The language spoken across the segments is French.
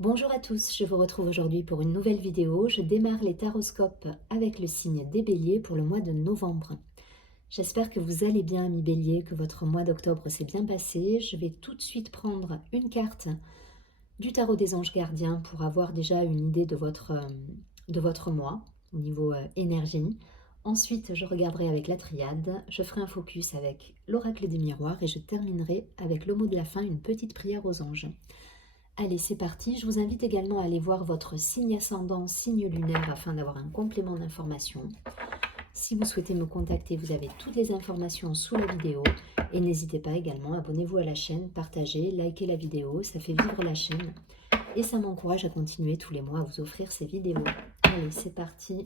Bonjour à tous, je vous retrouve aujourd'hui pour une nouvelle vidéo. Je démarre les taroscopes avec le signe des béliers pour le mois de novembre. J'espère que vous allez bien, amis béliers, que votre mois d'octobre s'est bien passé. Je vais tout de suite prendre une carte du tarot des anges gardiens pour avoir déjà une idée de votre mois au niveau énergie. Ensuite, je regarderai avec la triade, je ferai un focus avec l'oracle des miroirs et je terminerai avec le mot de la fin, une petite prière aux anges. Allez, c'est parti. Je vous invite également à aller voir votre signe ascendant, signe lunaire, afin d'avoir un complément d'information. Si vous souhaitez me contacter, vous avez toutes les informations sous la vidéo. Et n'hésitez pas également, abonnez-vous à la chaîne, partagez, likez la vidéo, ça fait vivre la chaîne. Et ça m'encourage à continuer tous les mois à vous offrir ces vidéos. Allez, c'est parti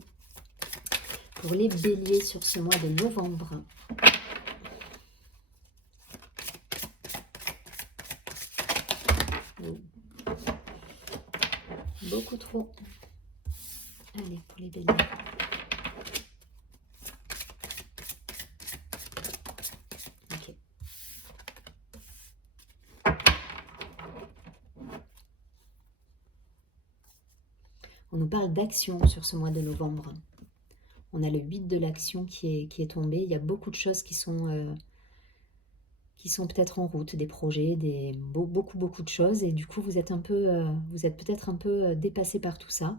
pour les béliers sur ce mois de novembre. Beaucoup trop. Allez, pour les béliers. Ok. On nous parle d'action sur ce mois de novembre. On a le 8 de l'action qui est tombé. Il y a beaucoup de choses qui sont peut-être en route, des projets, beaucoup de choses. Et du coup, vous êtes peut-être un peu dépassé par tout ça.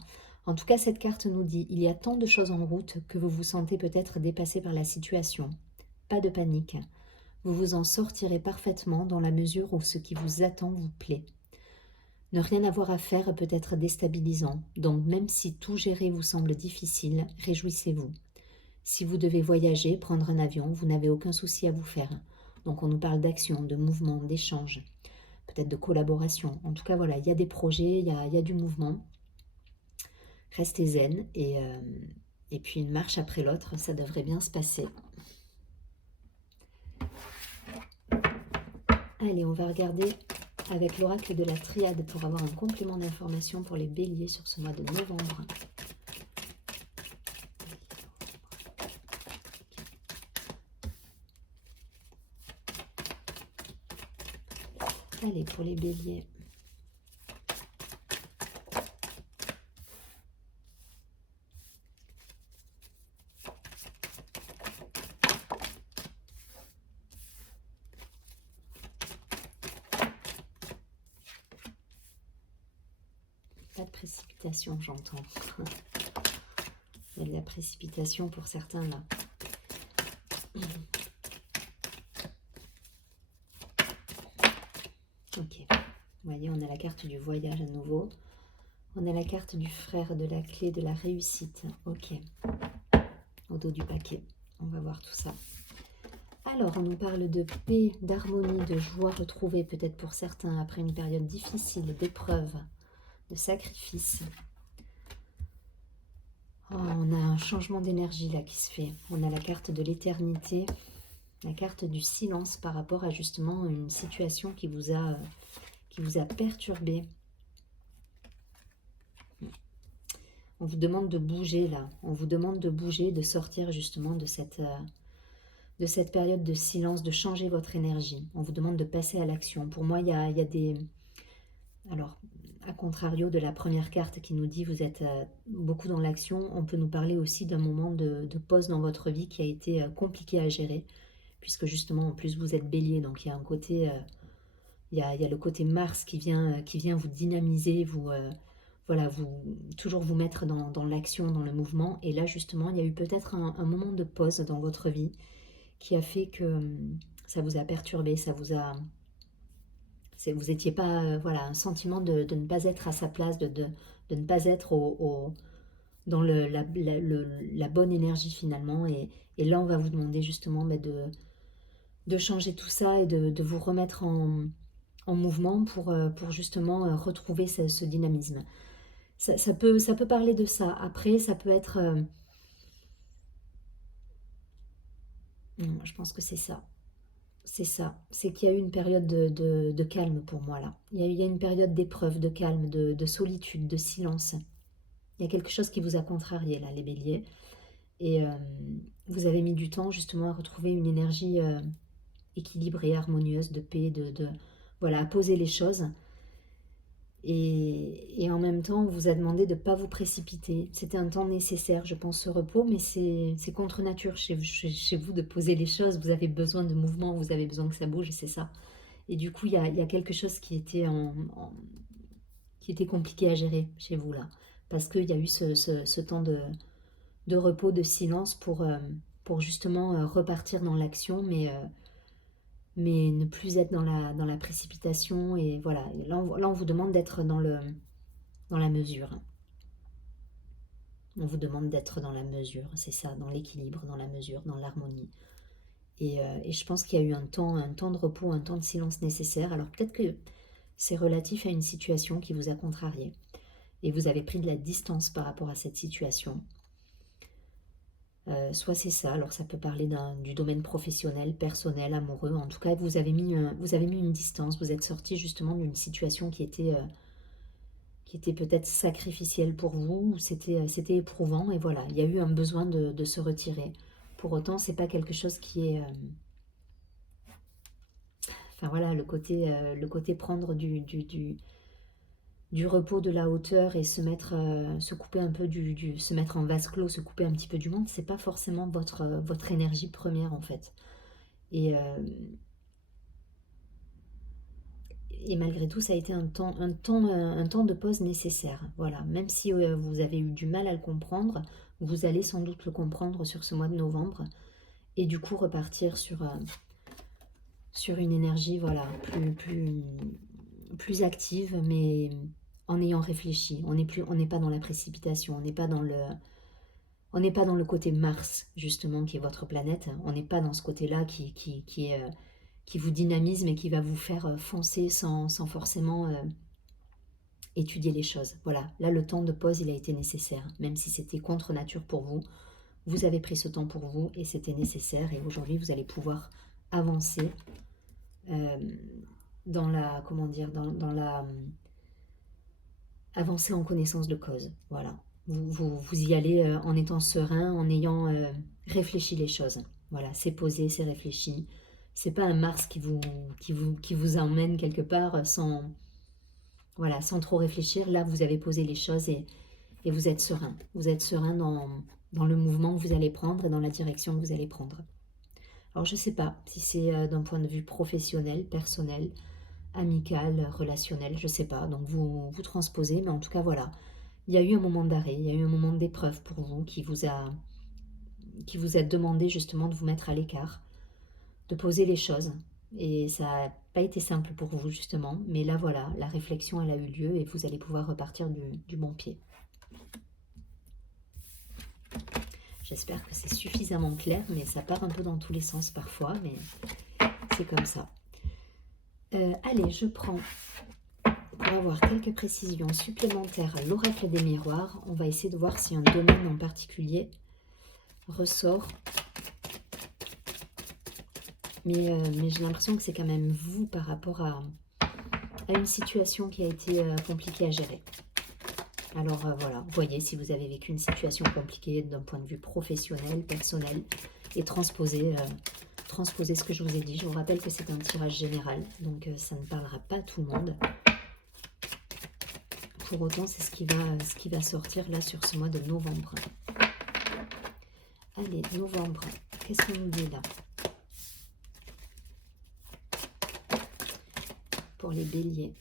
En tout cas, cette carte nous dit, il y a tant de choses en route que vous vous sentez peut-être dépassé par la situation. Pas de panique. Vous vous en sortirez parfaitement dans la mesure où ce qui vous attend vous plaît. Ne rien avoir à faire peut être déstabilisant, donc même si tout gérer vous semble difficile, réjouissez-vous. Si vous devez voyager, prendre un avion, vous n'avez aucun souci à vous faire. Donc on nous parle d'action, de mouvement, d'échange, peut-être de collaboration. En tout cas, voilà, il y a des projets, il y a du mouvement. Restez zen et puis une marche après l'autre, ça devrait bien se passer. Allez, on va regarder avec l'oracle de la triade pour avoir un complément d'information pour les béliers sur ce mois de novembre. Allez, pour les béliers. Pas de précipitation, j'entends. Il y a de la précipitation pour certains là. Ok. Vous voyez, on a la carte du voyage à nouveau. On a la carte du frère de la clé de la réussite. Ok. Au dos du paquet. On va voir tout ça. Alors, on nous parle de paix, d'harmonie, de joie retrouvée peut-être pour certains après une période difficile, d'épreuve, de sacrifice. Oh, on a un changement d'énergie là qui se fait. On a la carte de l'éternité, la carte du silence par rapport à justement une situation qui vous a perturbé. On vous demande de bouger là. On vous demande de bouger, de sortir justement de cette période de silence, de changer votre énergie. On vous demande de passer à l'action. Pour moi, il y a des... Alors, à contrario de la première carte qui nous dit vous êtes beaucoup dans l'action, on peut nous parler aussi d'un moment de pause dans votre vie qui a été compliqué à gérer, puisque justement, en plus, vous êtes bélier, donc il y a un côté... il y a le côté Mars qui vient vous dynamiser, voilà, toujours vous mettre dans l'action, dans le mouvement. Et là, justement, il y a eu peut-être un moment de pause dans votre vie qui a fait que ça vous a perturbé, vous n'étiez pas, voilà, un sentiment de ne pas être à sa place, de ne pas être dans la bonne énergie finalement. Et là, on va vous demander justement de changer tout ça et de vous remettre en mouvement pour justement retrouver ce dynamisme. Ça peut parler de ça. Après, ça peut être... je pense que c'est ça. C'est ça. C'est qu'il y a eu une période de calme pour moi là. Il y a une période d'épreuve, de calme, de solitude, de silence. Il y a quelque chose qui vous a contrarié là, les béliers. Et vous avez mis du temps justement à retrouver une énergie équilibrée, harmonieuse, de paix, voilà, à poser les choses. Et en même temps, on vous a demandé de ne pas vous précipiter. C'était un temps nécessaire, je pense, ce repos, mais c'est contre nature chez vous de poser les choses. Vous avez besoin de mouvement, vous avez besoin que ça bouge, c'est ça. Et du coup, il y a quelque chose qui était, qui était compliqué à gérer chez vous, là. Parce qu'il y a eu ce temps de repos, de silence pour justement repartir dans l'action, mais ne plus être dans la précipitation. Et voilà, là on vous demande d'être dans la mesure. On vous demande d'être dans la mesure, c'est ça, dans l'équilibre, dans la mesure, dans l'harmonie. Et je pense qu'il y a eu un temps de repos, un temps de silence nécessaire. Alors peut-être que c'est relatif à une situation qui vous a contrarié. Et vous avez pris de la distance par rapport à cette situation. Soit c'est ça, alors ça peut parler du domaine professionnel, personnel, amoureux. En tout cas, vous avez mis une distance, vous êtes sorti justement d'une situation qui était peut-être sacrificielle pour vous, c'était éprouvant, et voilà, il y a eu un besoin de se retirer. Pour autant, c'est pas quelque chose qui est... enfin voilà, le côté prendre du repos, de la hauteur et se couper un peu se mettre en vase clos, se couper un petit peu du monde, c'est pas forcément votre énergie première en fait. Et, et malgré tout, ça a été un temps de pause nécessaire. Voilà, même si vous avez eu du mal à le comprendre, vous allez sans doute le comprendre sur ce mois de novembre et du coup repartir sur une énergie voilà, plus active, mais en ayant réfléchi. On n'est pas dans la précipitation, on n'est pas dans le côté Mars, justement, qui est votre planète. On n'est pas dans ce côté-là qui vous dynamise, mais qui va vous faire foncer sans forcément étudier les choses. Voilà, là, le temps de pause, il a été nécessaire. Même si c'était contre nature pour vous, vous avez pris ce temps pour vous et c'était nécessaire. Et aujourd'hui, vous allez pouvoir avancer dans la, comment dire, dans la... avancer en connaissance de cause. Voilà. Vous y allez en étant serein, en ayant réfléchi les choses. Voilà, c'est posé, c'est réfléchi. C'est pas un Mars qui vous emmène quelque part voilà, sans trop réfléchir. Là, vous avez posé les choses et vous êtes serein. Vous êtes serein dans le mouvement que vous allez prendre et dans la direction que vous allez prendre. Alors, je ne sais pas si c'est d'un point de vue professionnel, personnel, amical, relationnel, je ne sais pas. Donc, vous transposez, mais en tout cas, voilà. Il y a eu un moment d'arrêt, il y a eu un moment d'épreuve pour vous qui vous a demandé justement de vous mettre à l'écart, de poser les choses. Et ça n'a pas été simple pour vous justement, mais là voilà, la réflexion elle a eu lieu et vous allez pouvoir repartir du bon pied. J'espère que c'est suffisamment clair, mais ça part un peu dans tous les sens parfois, mais c'est comme ça. Allez, je prends, pour avoir quelques précisions supplémentaires, l'oracle des miroirs. On va essayer de voir si un domaine en particulier ressort. Mais j'ai l'impression que c'est quand même vous par rapport à une situation qui a été compliquée à gérer. Alors voilà, voyez si vous avez vécu une situation compliquée d'un point de vue professionnel, personnel, et transposez ce que je vous ai dit. Je vous rappelle que c'est un tirage général, donc ça ne parlera pas à tout le monde. Pour autant, c'est ce qui va sortir là sur ce mois de novembre. Allez, novembre, qu'est-ce qu'on nous dit là pour les béliers?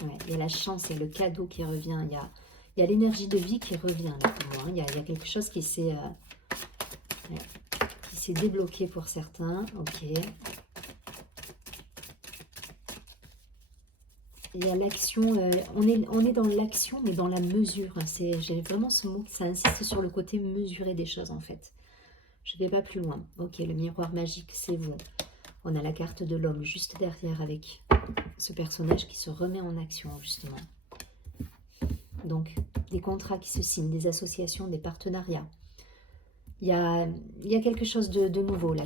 Ouais, il y a la chance, il y a le cadeau qui revient, il y a l'énergie de vie qui revient là pour moi. Il y a quelque chose qui s'est débloqué pour certains. Ok. Il y a l'action, on est dans l'action, mais dans la mesure. J'ai vraiment ce mot, ça insiste sur le côté mesuré des choses en fait. Je ne vais pas plus loin. Ok, le miroir magique, c'est vous. On a la carte de l'homme juste derrière avec ce personnage qui se remet en action justement. Donc, des contrats qui se signent, des associations, des partenariats. Il y a quelque chose de nouveau là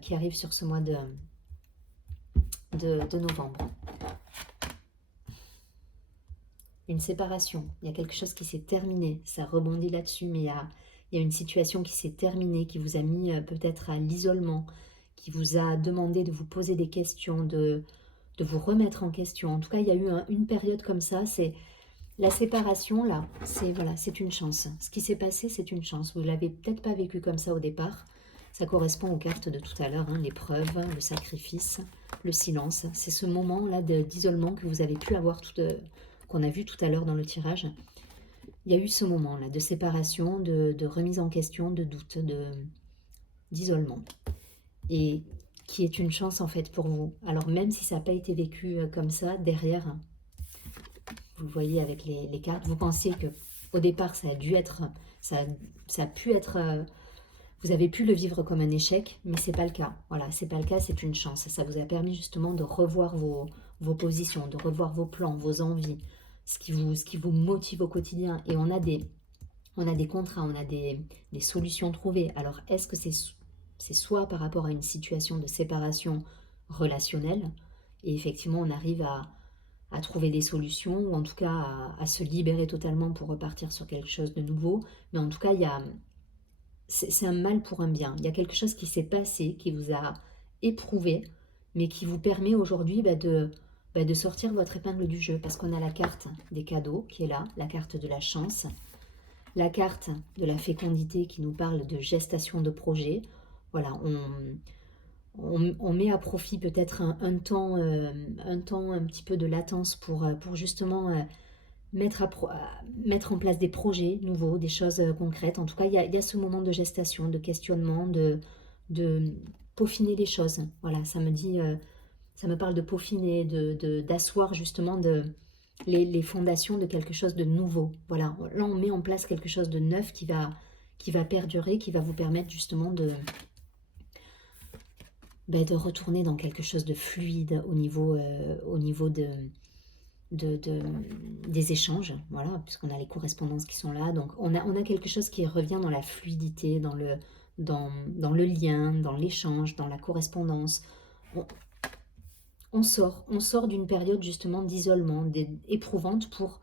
qui arrive sur ce mois de novembre. Une séparation, il y a quelque chose qui s'est terminé, ça rebondit là-dessus, mais il y a une situation qui s'est terminée, qui vous a mis peut-être à l'isolement, qui vous a demandé de vous poser des questions, de vous remettre en question. En tout cas, il y a eu une période comme ça, c'est la séparation, là, voilà, c'est une chance. Ce qui s'est passé, c'est une chance. Vous ne l'avez peut-être pas vécu comme ça au départ. Ça correspond aux cartes de tout à l'heure, hein, l'épreuve, le sacrifice, le silence. C'est ce moment-là d'isolement que vous avez pu avoir, qu'on a vu tout à l'heure dans le tirage. Il y a eu ce moment-là de séparation, de remise en question, de doute, d'isolement. Et qui est une chance en fait pour vous. Alors même si ça n'a pas été vécu comme ça, derrière, vous le voyez avec les cartes, vous pensiez que au départ ça a dû être, ça a pu être, vous avez pu le vivre comme un échec, mais c'est pas le cas. Voilà, c'est pas le cas, c'est une chance. Ça vous a permis justement de revoir vos positions, de revoir vos plans, vos envies, ce qui vous motive au quotidien. Et on a des contrats, on a des solutions trouvées. Alors est-ce que c'est soit par rapport à une situation de séparation relationnelle, et effectivement on arrive à trouver des solutions, ou en tout cas à se libérer totalement pour repartir sur quelque chose de nouveau, mais en tout cas c'est un mal pour un bien. Il y a quelque chose qui s'est passé, qui vous a éprouvé, mais qui vous permet aujourd'hui de sortir votre épingle du jeu, parce qu'on a la carte des cadeaux qui est là, la carte de la chance, la carte de la fécondité qui nous parle de gestation de projet. Voilà, on met à profit peut-être un temps un petit peu de latence pour justement mettre en place des projets nouveaux, des choses concrètes. En tout cas, il y a ce moment de gestation, de questionnement, de peaufiner les choses. Voilà, ça me parle de peaufiner, d'asseoir justement les fondations de quelque chose de nouveau. Voilà, là on met en place quelque chose de neuf qui va perdurer, qui va vous permettre justement de retourner dans quelque chose de fluide au niveau des échanges, voilà, puisqu'on a les correspondances qui sont là. Donc on a quelque chose qui revient dans la fluidité, dans le lien, dans l'échange, dans la correspondance. On sort d'une période justement d'isolement, éprouvante pour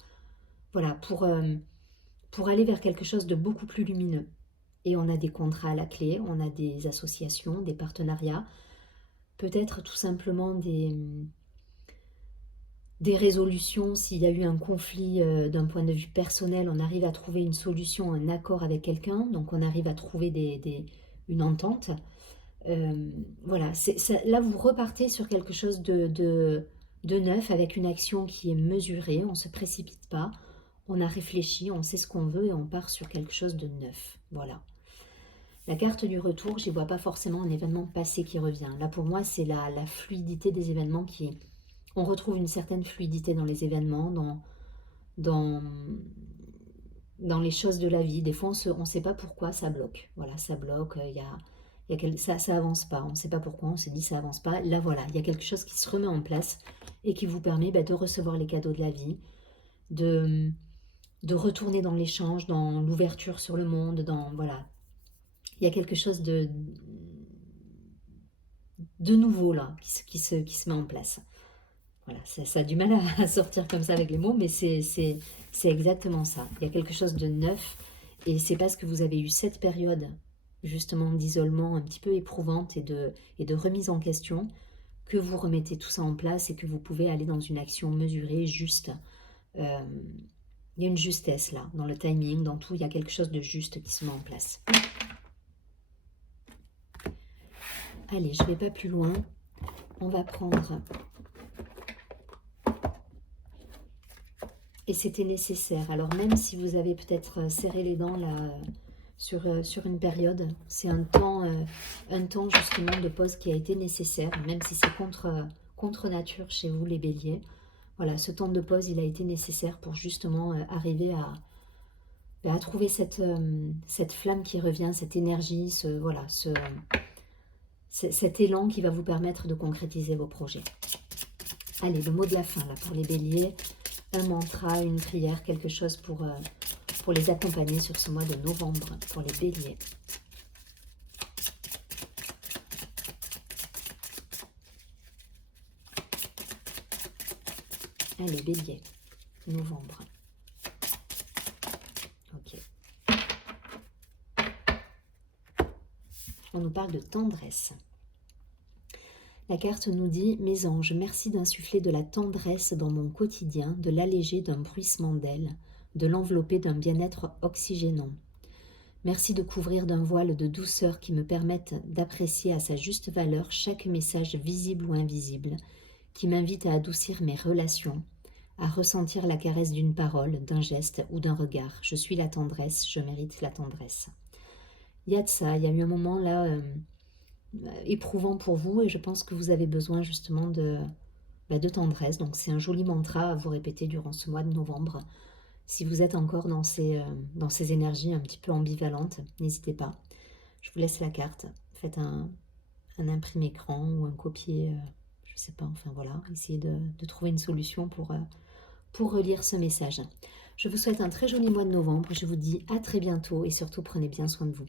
aller vers quelque chose de beaucoup plus lumineux. Et on a des contrats à la clé, on a des associations, des partenariats, peut-être tout simplement des résolutions. S'il y a eu un conflit d'un point de vue personnel, on arrive à trouver une solution, un accord avec quelqu'un, donc on arrive à trouver une entente. Voilà, là vous repartez sur quelque chose de neuf, avec une action qui est mesurée, on ne se précipite pas, on a réfléchi, on sait ce qu'on veut et on part sur quelque chose de neuf. Voilà. La carte du retour, j'y vois pas forcément un événement passé qui revient. Là pour moi c'est la fluidité des événements on retrouve une certaine fluidité dans les événements, dans les choses de la vie. Des fois on ne sait pas pourquoi ça bloque. Voilà, ça bloque, ça avance pas, on ne sait pas pourquoi, on se dit ça avance pas. Là voilà, il y a quelque chose qui se remet en place et qui vous permet de recevoir les cadeaux de la vie, de retourner dans l'échange, dans l'ouverture sur le monde, voilà. Il y a quelque chose de nouveau là qui se met en place. Voilà, ça a du mal à sortir comme ça avec les mots, mais c'est exactement ça. Il y a quelque chose de neuf et c'est parce que vous avez eu cette période justement d'isolement un petit peu éprouvante et de remise en question que vous remettez tout ça en place et que vous pouvez aller dans une action mesurée, juste. Il y a une justesse là, dans le timing, dans tout, il y a quelque chose de juste qui se met en place. Allez, je ne vais pas plus loin. On va prendre... Et c'était nécessaire. Alors même si vous avez peut-être serré les dents là sur une période, c'est un temps justement de pause qui a été nécessaire, même si c'est contre nature chez vous les béliers. Voilà, ce temps de pause, il a été nécessaire pour justement arriver à trouver cette flamme qui revient, cette énergie, cet élan qui va vous permettre de concrétiser vos projets. Allez, le mot de la fin là pour les béliers. Un mantra, une prière, quelque chose pour les accompagner sur ce mois de novembre, pour les béliers. Allez, bélier, novembre. Ok. On nous parle de tendresse. La carte nous dit: Mes anges, merci d'insuffler de la tendresse dans mon quotidien, de l'alléger d'un bruissement d'ailes, de l'envelopper d'un bien-être oxygénant. Merci de couvrir d'un voile de douceur qui me permette d'apprécier à sa juste valeur chaque message visible ou invisible, qui m'invite à adoucir mes relations, à ressentir la caresse d'une parole, d'un geste ou d'un regard. Je suis la tendresse, je mérite la tendresse. Il y a de ça, il y a eu un moment là éprouvant pour vous et je pense que vous avez besoin justement de tendresse. Donc c'est un joli mantra à vous répéter durant ce mois de novembre. Si vous êtes encore dans ces énergies un petit peu ambivalentes, n'hésitez pas. Je vous laisse la carte. Faites un imprimé écran ou un copier, je ne sais pas, enfin voilà. Essayez de trouver une solution pour relire ce message. Je vous souhaite un très joli mois de novembre. Je vous dis à très bientôt et surtout prenez bien soin de vous.